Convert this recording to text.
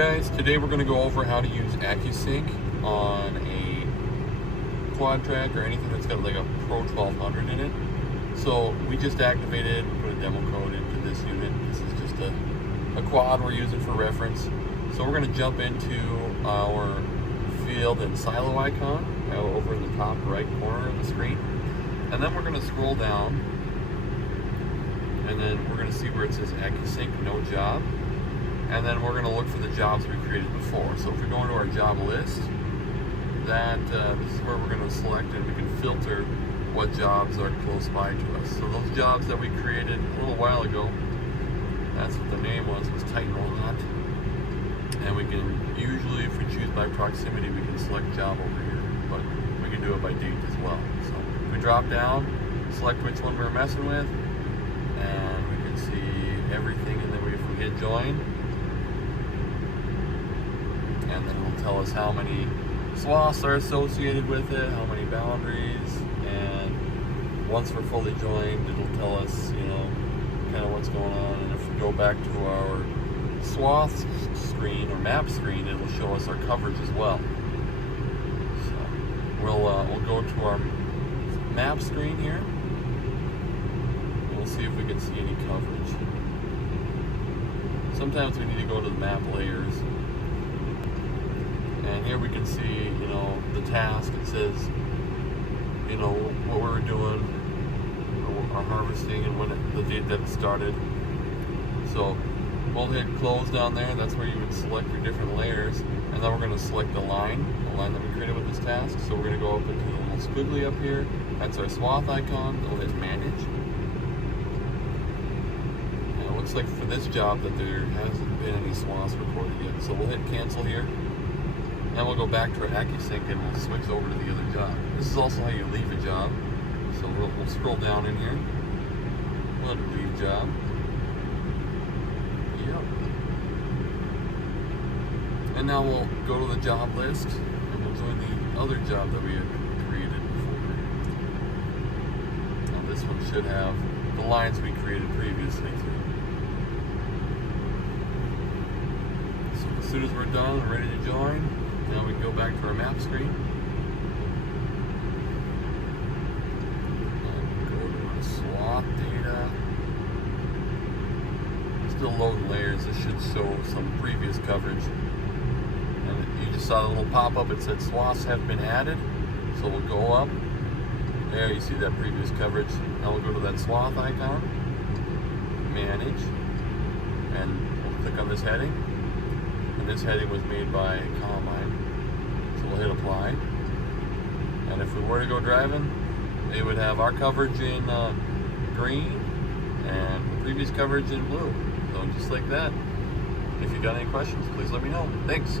Guys, today we're going to go over how to use Accusync on a quad track or anything that's got like a Pro 1200 in it. So we just activated, put a demo code into this unit. This is just a quad we're using for reference. So we're going to jump into our field and silo icon over in the top right corner of the screen. And then we're going to scroll down and then we're going to see where it says Accusync no job. And then we're going to look for the jobs we created before. So if we go into our job list, this is where we're going to select, and we can filter what jobs are close by to us. So those jobs that we created a little while ago, that's what the name was tighten a lot. And we can usually, if we choose by proximity, we can select job over here, but we can do it by date as well. So if we drop down, select which one we're messing with, and we can see everything. And then if we hit join, and then it'll tell us how many swaths are associated with it, how many boundaries, and once we're fully joined, it'll tell us, kind of what's going on. And if we go back to our swath screen or map screen, it'll show us our coverage as well. So we'll go to our map screen here. We'll see if we can see any coverage. Sometimes we need to go to the map layers. And here we can see, the task. It says, what we were doing, our harvesting, and the date that it started. So we'll hit close down there. That's where you would select your different layers. And then we're going to select the line that we created with this task. So we're going to go up into the little squiggly up here. That's our swath icon. We'll hit manage. And it looks like for this job that there hasn't been any swaths recorded yet. So we'll hit cancel here. Then we'll go back to our Accusync and we'll switch over to the other job. This is also how you leave a job. So we'll scroll down in here. We'll hit leave job. Yep. And now we'll go to the job list and we'll join the other job that we had created before. Now this one should have the lines we created previously too. So as soon as we're done and ready to join, now we can go back to our map screen and go to our swath data. Still loading layers. This should show some previous coverage. And you just saw the little pop-up. It said swaths have been added. So we'll go up. There you see that previous coverage. Now we'll go to that swath icon, manage, and we'll click on this heading. And this heading was made by Combine. So we'll hit apply. And if we were to go driving, they would have our coverage in green and previous coverage in blue. So just like that. If you got any questions, please let me know. Thanks.